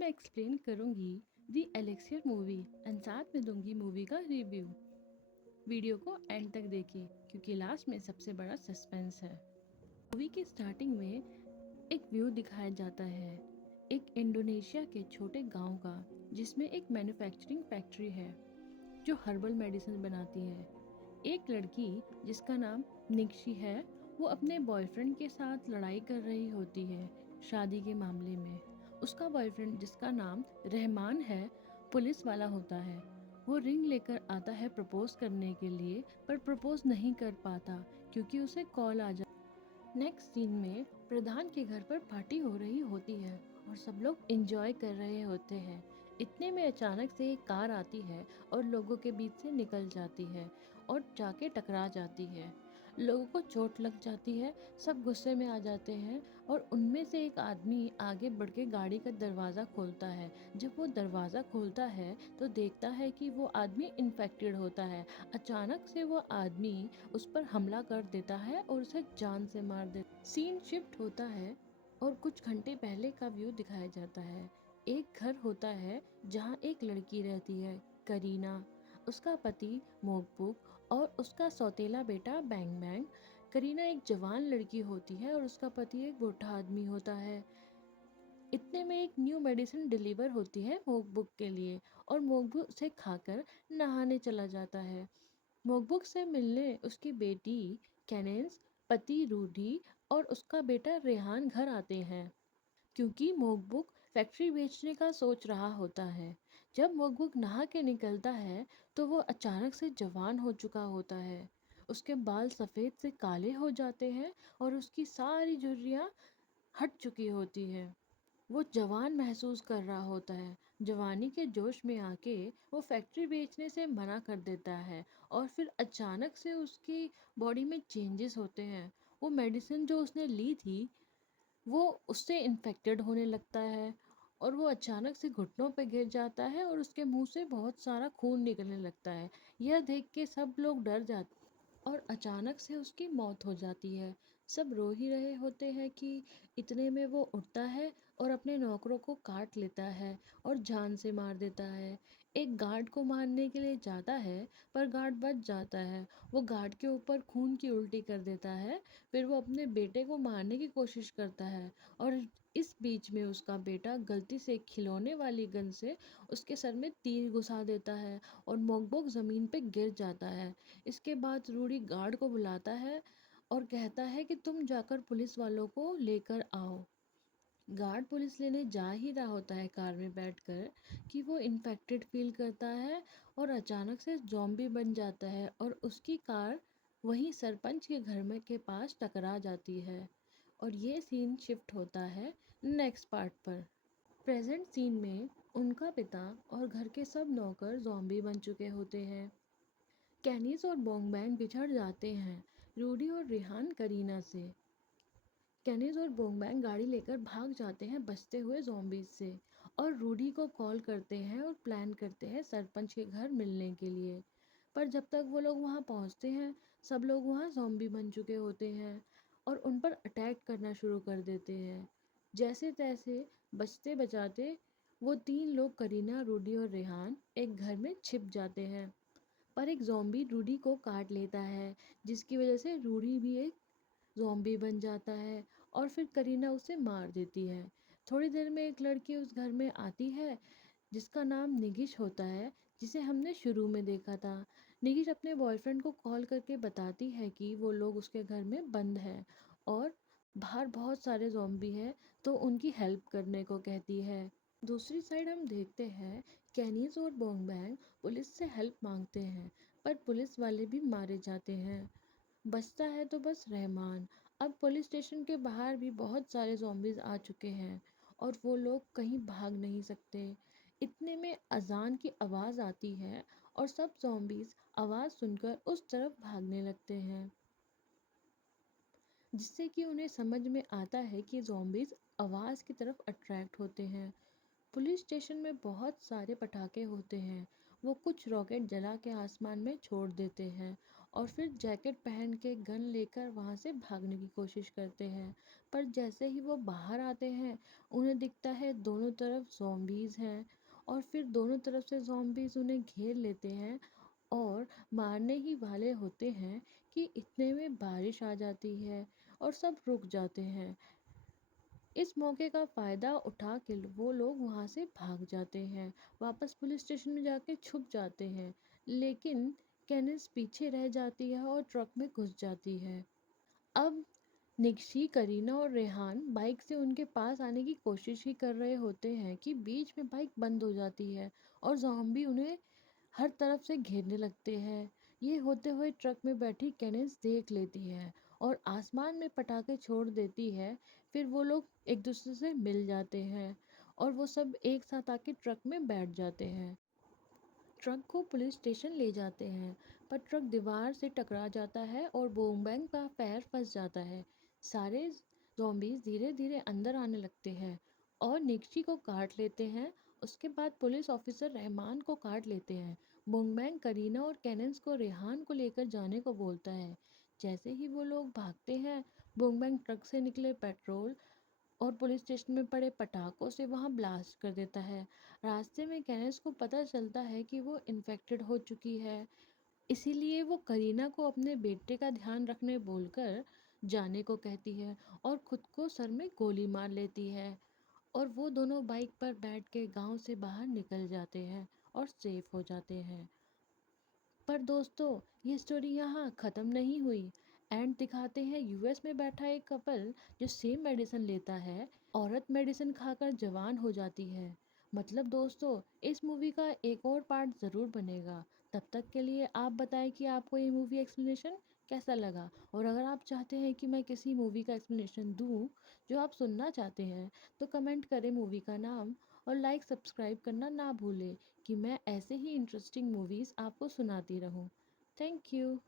मैं एक्सप्लेन करूँगी दी एलेक्सियर movie and साथ में दूंगी मूवी का रिव्यू। वीडियो को एंड तक देखिए क्योंकि लास्ट में सबसे बड़ा सस्पेंस है। मूवी की स्टार्टिंग में एक व्यू दिखाया जाता है एक इंडोनेशिया के छोटे गांव का, जिसमें एक मैन्युफैक्चरिंग फैक्ट्री है जो हर्बल मेडिसिन बनाती है। एक लड़की जिसका नाम निक्शी है, वो अपने बॉयफ्रेंड के साथ लड़ाई कर रही होती है शादी के मामले में। उसका बॉयफ्रेंड जिसका नाम रहमान है, पुलिस वाला होता है। वो रिंग लेकर आता है प्रपोज करने के लिए, पर प्रपोज नहीं कर पाता क्योंकि उसे कॉल आ जाता। नेक्स्ट सीन में प्रधान के घर पर पार्टी हो रही होती है और सब लोग एंजॉय कर रहे होते हैं। इतने में अचानक से एक कार आती है और लोगों के बीच से निकल जाती है और जाके टकरा जाती है। लोगों को चोट लग जाती है, सब गुस्से में आ जाते हैं और उनमें से एक आदमी आगे बढ़ के गाड़ी का दरवाज़ा खोलता है। जब वो दरवाज़ा खोलता है तो देखता है कि वो आदमी इन्फेक्टेड होता है। अचानक से वो आदमी उस पर हमला कर देता है और उसे जान से मार देता। सीन शिफ्ट होता है और कुछ घंटे पहले का व्यू दिखाया जाता है। एक घर होता है जहाँ एक लड़की रहती है, करीना, उसका पति मोकबुक और उसका सौतेला बेटा बैंग बैंग। करीना एक जवान लड़की होती है और उसका पति एक बूढ़ा आदमी होता है। इतने में एक न्यू मेडिसिन डिलीवर होती है मोकबुक के लिए और मोकबुक उसे खाकर नहाने चला जाता है। मोकबुक से मिलने उसकी बेटी कैनेंस, पति रूडी और उसका बेटा रेहान घर आते हैं क्योंकि मोकबुक फैक्ट्री बेचने का सोच रहा होता है। जब मोकबुक नहा के निकलता है तो वो अचानक से जवान हो चुका होता है। उसके बाल सफ़ेद से काले हो जाते हैं और उसकी सारी झुर्रियाँ हट चुकी होती है। वो जवान महसूस कर रहा होता है। जवानी के जोश में आके वो फैक्ट्री बेचने से मना कर देता है और फिर अचानक से उसकी बॉडी में चेंजेस होते हैं। वो मेडिसिन जो उसने ली थी वो उससे इन्फेक्टेड होने लगता है और वो अचानक से घुटनों पे गिर जाता है और उसके मुंह से बहुत सारा खून निकलने लगता है। यह देख के सब लोग डर जाते और अचानक से उसकी मौत हो जाती है। सब रो ही रहे होते हैं कि इतने में वो उठता है और अपने नौकरों को काट लेता है और जान से मार देता है। एक गार्ड को मारने के लिए जाता है पर गार्ड बच जाता है। वो गार्ड के ऊपर खून की उल्टी कर देता है। फिर वो अपने बेटे को मारने की कोशिश करता है और इस बीच में उसका बेटा गलती से एक खिलौने वाली गन से उसके सर में तीर घुसा देता है और मोकबोक ज़मीन पे गिर जाता है। इसके बाद रूडी गार्ड को बुलाता है और कहता है कि तुम जाकर पुलिस वालों को लेकर आओ। गार्ड पुलिस लेने जा ही रहा होता है कार में बैठकर कि वो इन्फेक्टेड फील करता है और अचानक से ज़ॉम्बी बन जाता है और उसकी कार वहीं सरपंच के घर में के पास टकरा जाती है। और ये सीन शिफ्ट होता है नेक्स्ट पार्ट पर। प्रेजेंट सीन में उनका पिता और घर के सब नौकर ज़ॉम्बी बन चुके होते हैं। कैनिस और बोंगबैंग बिछड़ जाते हैं रूडी और रेहान करीना से। कैनिस और बोंगबैंग गाड़ी लेकर भाग जाते हैं बचते हुए ज़ॉम्बीज से और रूडी को कॉल करते हैं और प्लान करते हैं सरपंच के घर मिलने के लिए। पर जब तक वो लोग वहाँ पहुँचते हैं सब लोग वहाँ ज़ॉम्बी बन चुके होते हैं और उन पर अटैक करना शुरू कर देते हैं। जैसे तैसे बचते बचाते वो तीन लोग, करीना, रूडी और रेहान, एक घर में छिप जाते हैं। पर एक ज़ॉम्बी रूडी को काट लेता है जिसकी वजह से रूडी भी एक ज़ॉम्बी बन जाता है और फिर करीना उसे मार देती है। थोड़ी देर में एक लड़की उस घर में आती है जिसका नाम निगिश होता है, जिसे हमने शुरू में देखा था। निगिश अपने बॉयफ्रेंड को कॉल करके बताती है कि वो लोग उसके घर में बंद हैं और बाहर बहुत सारे ज़ॉम्बी हैं, तो उनकी हेल्प करने को कहती है। दूसरी साइड हम देखते हैं कैनीज और बोंगबैंग पुलिस से हेल्प मांगते हैं पर पुलिस वाले भी मारे जाते हैं। बचता है तो बस रहमान। अब पुलिस स्टेशन के बाहर भी बहुत सारे ज़ॉम्बीज़ आ चुके हैं और वो लोग कहीं भाग नहीं सकते। इतने में अजान की आवाज़ आती है और सब ज़ॉम्बीज़ आवाज़ सुनकर उस तरफ भागने लगते हैं, जिससे कि उन्हें समझ में आता है कि ज़ॉम्बीज़ आवाज़ की तरफ अट्रैक्ट होते हैं। पुलिस स्टेशन में बहुत सारे पटाखे होते हैं। वो कुछ रॉकेट जला के आसमान में छोड़ देते हैं और फिर जैकेट पहन के गन लेकर वहाँ से भागने की कोशिश करते हैं। पर जैसे ही वो बाहर आते हैं उन्हें दिखता है दोनों तरफ ज़ॉम्बीज़ हैं और फिर दोनों तरफ से ज़ॉम्बीज़ उन्हें घेर लेते हैं और मारने ही वाले होते हैं कि इतने में बारिश आ जाती है और सब रुक जाते हैं। इस मौके का फ़ायदा उठा के वो लोग वहाँ से भाग जाते हैं, वापस पुलिस स्टेशन में जाके छुप जाते हैं। लेकिन कैनिस पीछे रह जाती है और ट्रक में घुस जाती है। अब निक्शी, करीना और रेहान बाइक से उनके पास आने की कोशिश ही कर रहे होते हैं कि बीच में बाइक बंद हो जाती है और ज़ॉम्बी उन्हें हर तरफ से घेरने लगते हैं। ये होते हुए ट्रक में बैठी कैनिस देख लेती है और आसमान में पटाखे छोड़ देती है। फिर वो लोग एक दूसरे से मिल जाते हैं और वो सब एक साथ आके ट्रक में बैठ जाते हैं। ट्रक को पुलिस स्टेशन ले जाते हैं पर ट्रक दीवार से टकरा जाता है और बूमबैंग का पैर फंस जाता है। सारे ज़ॉम्बीज़ धीरे धीरे अंदर आने लगते हैं और निक्शी को काट लेते हैं। उसके बाद पुलिस ऑफिसर रहमान को काट लेते हैं। बूमबैंग करीना और कैनेंस को रेहान को लेकर जाने को बोलता है। जैसे ही वो लोग भागते हैं बूमबैंग ट्रक से निकले पेट्रोल और पुलिस स्टेशन में पड़े पटाखों से वहाँ ब्लास्ट कर देता है। रास्ते में कैनेस को पता चलता है कि वो इन्फेक्टेड हो चुकी है, इसीलिए वो करीना को अपने बेटे का ध्यान रखने बोलकर जाने को कहती है और खुद को सर में गोली मार लेती है। और वो दोनों बाइक पर बैठ के गांव से बाहर निकल जाते हैं और सेफ हो जाते हैं। पर दोस्तों, ये स्टोरी यहाँ ख़त्म नहीं हुई। एंड दिखाते हैं यूएस में बैठा एक कपल जो सेम मेडिसिन लेता है। औरत मेडिसिन खाकर जवान हो जाती है। मतलब दोस्तों, इस मूवी का एक और पार्ट ज़रूर बनेगा। तब तक के लिए आप बताएं कि आपको ये मूवी एक्सप्लेनेशन कैसा लगा। और अगर आप चाहते हैं कि मैं किसी मूवी का एक्सप्लेनेशन दूँ जो आप सुनना चाहते हैं तो कमेंट करें मूवी का नाम और लाइक सब्सक्राइब करना ना भूलें कि मैं ऐसे ही इंटरेस्टिंग मूवीज़ आपको सुनाती रहूं। Thank you.